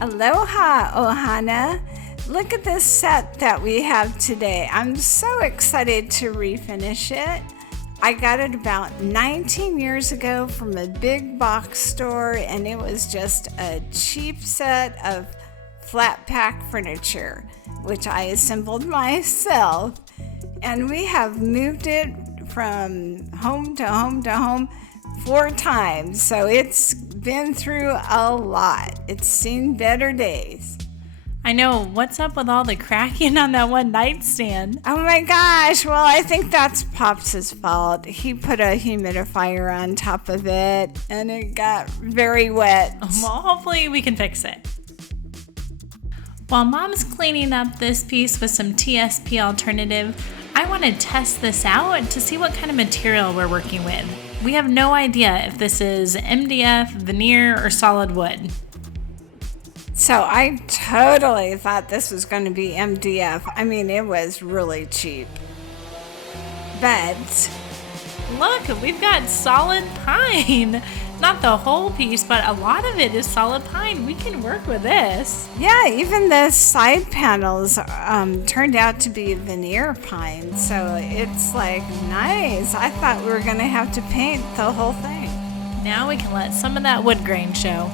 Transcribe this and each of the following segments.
Aloha, Ohana. Look at this set that we have today. I'm so excited to refinish it. I got it about 19 years ago from a big box store, and it was just a cheap set of flat pack furniture, which I assembled myself. And we have moved it from home to home to home 4 times, so it's been through a lot. It's seen better days. I know. What's up with all the cracking on that one nightstand? Oh my gosh, well, I think that's Pops' fault. He put a humidifier on top of it and it got very wet. Well, hopefully we can fix it. While Mom's cleaning up this piece with some TSP alternative, I want to test this out to see what kind of material we're working with. We have no idea if this is MDF, veneer, or solid wood. So I totally thought this was going to be MDF. I mean, it was really cheap. But look, we've got solid pine. Not the whole piece, but a lot of it is solid pine. We can work with this. yeah, even the side panels turned out to be veneer pine. So it's like nice. I thought we were going to have to paint the whole thing. Now we can let some of that wood grain show.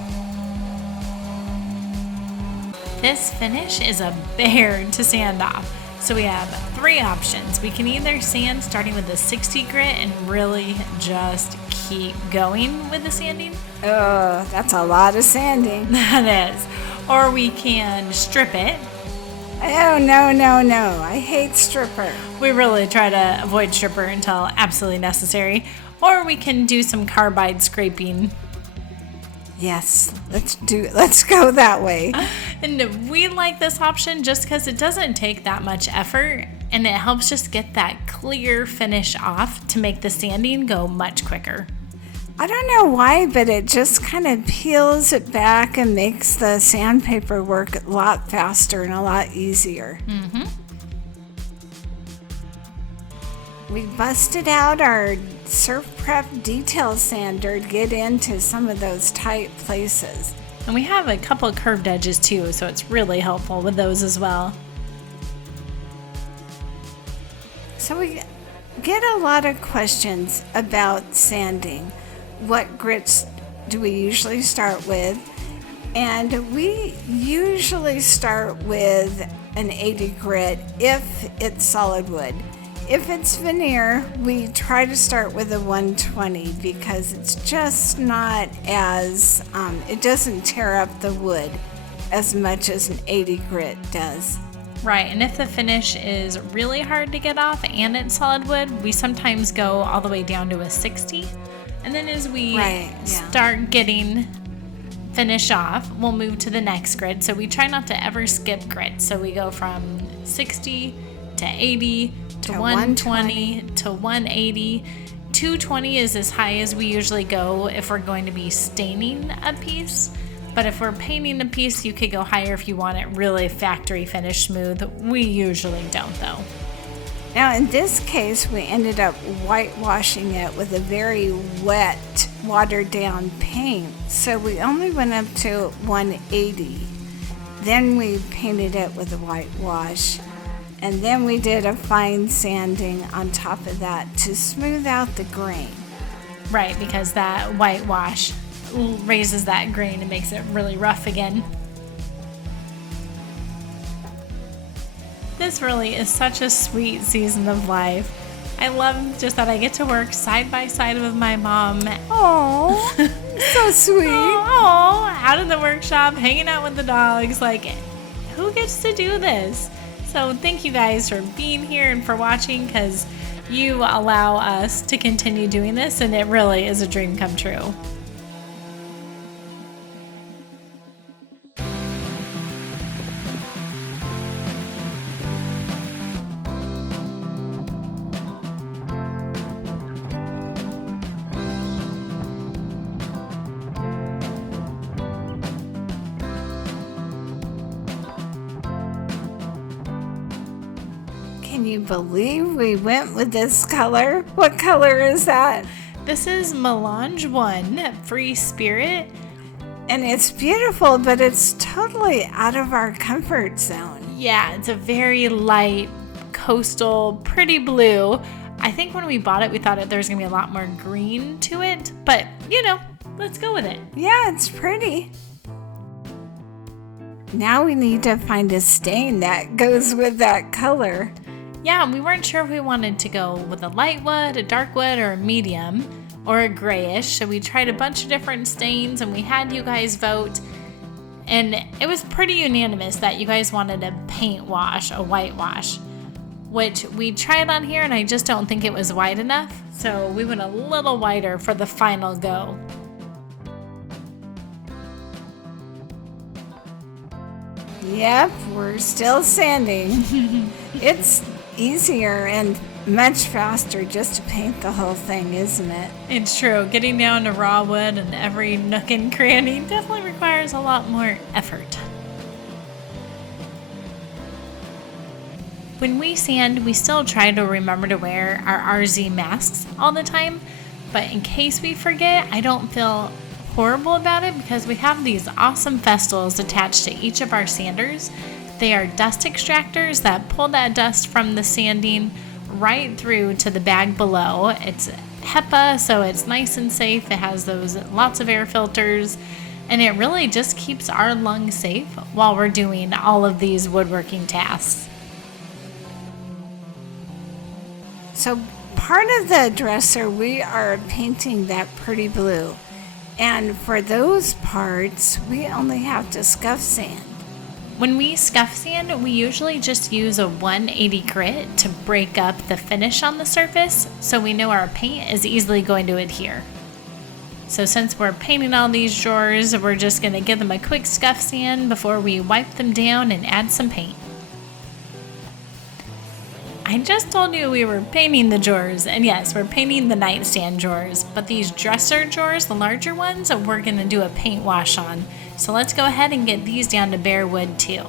This finish is a bear to sand off. So we have 3 options. We can either sand starting with a 60 grit and really just keep going with the sanding. Oh, that's a lot of sanding. That is. Or we can strip it. Oh, no. I hate stripper. We really try to avoid stripper until absolutely necessary. Or we can do some carbide scraping. Yes, let's go that way. And we like this option just because it doesn't take that much effort and it helps just get that clear finish off to make the sanding go much quicker. I don't know why, but it just kind of peels it back and makes the sandpaper work a lot faster and a lot easier. Mm-hmm. We busted out our Surf Prep detail sander to get into some of those tight places. And we have a couple of curved edges too, so it's really helpful with those as well. So we get a lot of questions about sanding. What grits do we usually start with? And we usually start with an 80 grit if it's solid wood. If it's veneer, we try to start with a 120 because it's just not as, it doesn't tear up the wood as much as an 80 grit does. Right, and if the finish is really hard to get off and it's solid wood, we sometimes go all the way down to a 60. And then as we start getting finish off, we'll move to the next grit. So we try not to ever skip grit. So we go from 60 to 80 to 120 to 180. 220 is as high as we usually go if we're going to be staining a piece. But if we're painting a piece, you could go higher if you want it really factory finish smooth. We usually don't though. Now in this case, we ended up whitewashing it with a very wet, watered down paint. So we only went up to 180. Then we painted it with a whitewash. And then we did a fine sanding on top of that to smooth out the grain. Right, because that whitewash raises that grain and makes it really rough again. This really is such a sweet season of life. I love just that I get to work side by side with my mom. Oh, so sweet. Oh, out in the workshop, hanging out with the dogs. Like, who gets to do this? So thank you guys for being here and for watching because you allow us to continue doing this and it really is a dream come true. Can you believe we went with this color? What color is that? This is Melange 1 Free Spirit. And it's beautiful, but it's totally out of our comfort zone. Yeah, it's a very light, coastal, pretty blue. I think when we bought it, we thought there was going to be a lot more green to it. But, let's go with it. Yeah, it's pretty. Now we need to find a stain that goes with that color. Yeah, we weren't sure if we wanted to go with a light wood, a dark wood, or a medium, or a grayish. So we tried a bunch of different stains, and we had you guys vote. And it was pretty unanimous that you guys wanted a paint wash, a whitewash, which we tried on here, and I just don't think it was white enough. So we went a little whiter for the final go. Yep, we're still sanding. It's easier and much faster just to paint the whole thing, isn't it? It's true. Getting down to raw wood and every nook and cranny definitely requires a lot more effort. When we sand, we still try to remember to wear our RZ masks all the time, but in case we forget, I don't feel horrible about it because we have these awesome festals attached to each of our sanders. They are dust extractors that pull that dust from the sanding right through to the bag below. It's HEPA, so it's nice and safe. It has those lots of air filters, and it really just keeps our lungs safe while we're doing all of these woodworking tasks. So part of the dresser, we are painting that pretty blue. And for those parts, we only have to scuff sand. When we scuff sand, we usually just use a 180 grit to break up the finish on the surface, so we know our paint is easily going to adhere. So since we're painting all these drawers, we're just going to give them a quick scuff sand before we wipe them down and add some paint. I just told you we were painting the drawers, and yes, we're painting the nightstand drawers, but these dresser drawers, the larger ones, we're going to do a paint wash on. So let's go ahead and get these down to bare wood too.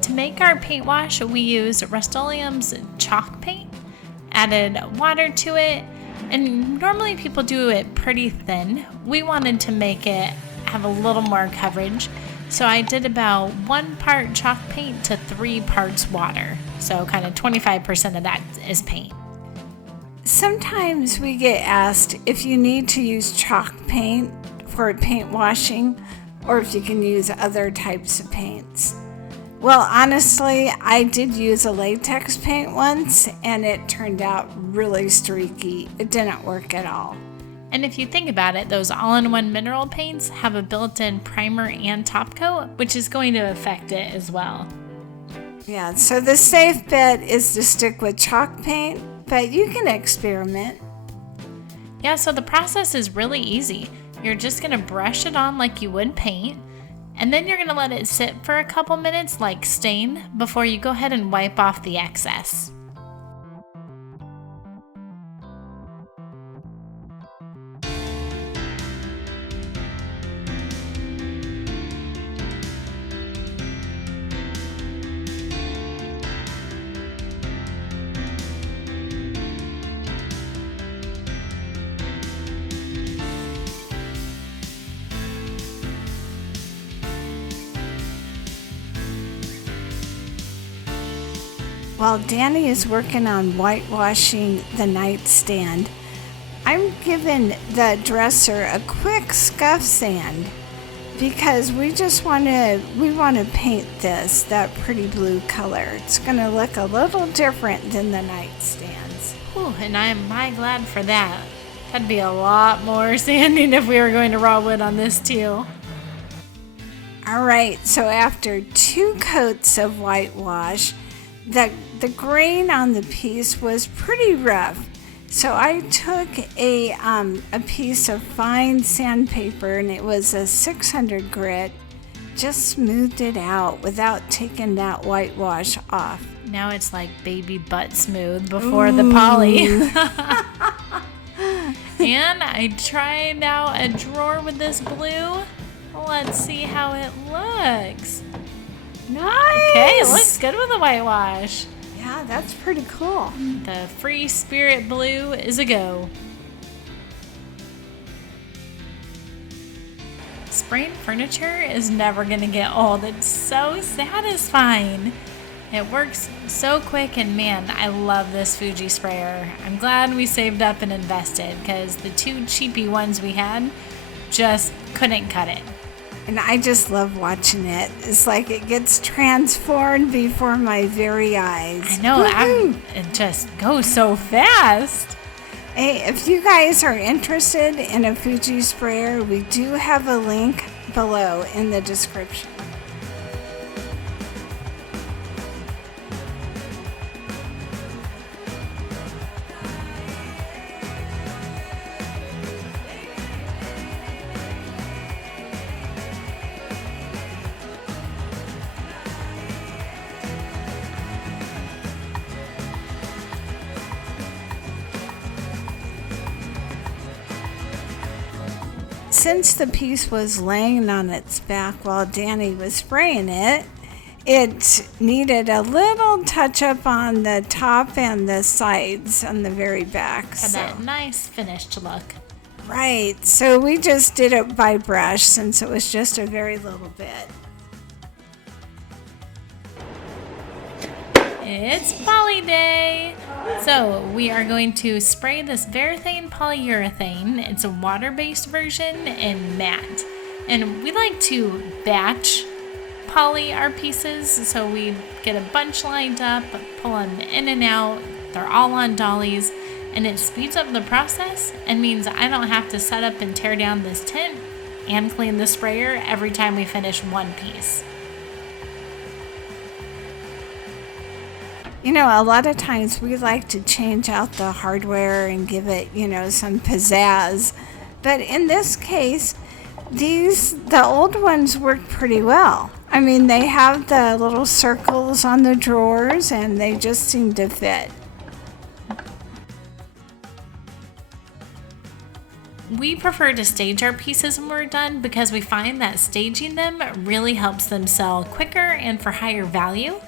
To make our paint wash, we use Rust-Oleum's chalk paint, added water to it, and normally people do it pretty thin. We wanted to make it have a little more coverage. So I did about 1 part chalk paint to 3 parts water. So kind of 25% of that is paint. Sometimes we get asked if you need to use chalk paint for paint washing or if you can use other types of paints. Well, honestly, I did use a latex paint once and it turned out really streaky. It didn't work at all. And if you think about it, those all-in-one mineral paints have a built-in primer and top coat, which is going to affect it as well. Yeah, so the safe bet is to stick with chalk paint, but you can experiment. Yeah, so the process is really easy. You're just going to brush it on like you would paint, and then you're going to let it sit for a couple minutes like stain before you go ahead and wipe off the excess. While Dani is working on whitewashing the nightstand, I'm giving the dresser a quick scuff sand because we want to paint that pretty blue color. It's going to look a little different than the nightstands. Ooh, and I am mighty glad for that. That'd be a lot more sanding if we were going to raw wood on this too. All right, so after 2 coats of whitewash, the grain on the piece was pretty rough. So I took a piece of fine sandpaper, and it was a 600 grit, just smoothed it out without taking that whitewash off. Now it's like baby butt smooth before the poly. And I tried out a drawer with this blue. Let's see how it looks. Nice! Okay, it looks good with the whitewash. Yeah, that's pretty cool. The Free Spirit Blue is a go. Spraying furniture is never gonna get old. It's so satisfying. It works so quick, and man, I love this Fuji sprayer. I'm glad we saved up and invested, because the 2 cheapy ones we had just couldn't cut it. And I just love watching it. It's like it gets transformed before my very eyes. I know, it just goes so fast. Hey, if you guys are interested in a Fuji sprayer, we do have a link below in the description. Since the piece was laying on its back while Dani was spraying it, it needed a little touch up on the top and the sides on the very back. Got that nice finished look. Right, so we just did it by brush since it was just a very little bit. It's poly day! So we are going to spray this Varathane polyurethane. It's a water-based version in matte. And we like to batch poly our pieces, so we get a bunch lined up, pull them in and out. They're all on dollies, and it speeds up the process and means I don't have to set up and tear down this tent and clean the sprayer every time we finish one piece. You know, a lot of times we like to change out the hardware and give it, some pizzazz. But in this case, the old ones work pretty well. I mean, they have the little circles on the drawers and they just seem to fit. We prefer to stage our pieces when we're done because we find that staging them really helps them sell quicker and for higher value,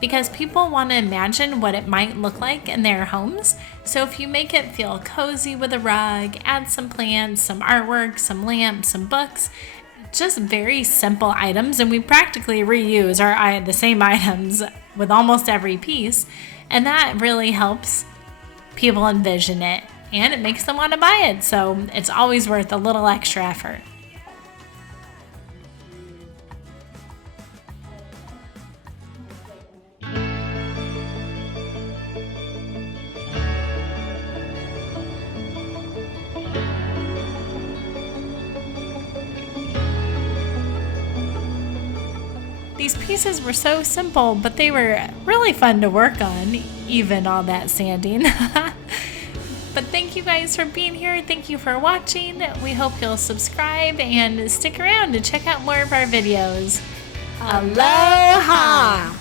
because people want to imagine what it might look like in their homes. So if you make it feel cozy with a rug, add some plants, some artwork, some lamps, some books, just very simple items, and we practically reuse the same items with almost every piece, and that really helps people envision it, and it makes them want to buy it, so it's always worth a little extra effort. These pieces were so simple, but they were really fun to work on, even all that sanding. But thank you guys for being here. Thank you for watching. We hope you'll subscribe and stick around to check out more of our videos. Aloha!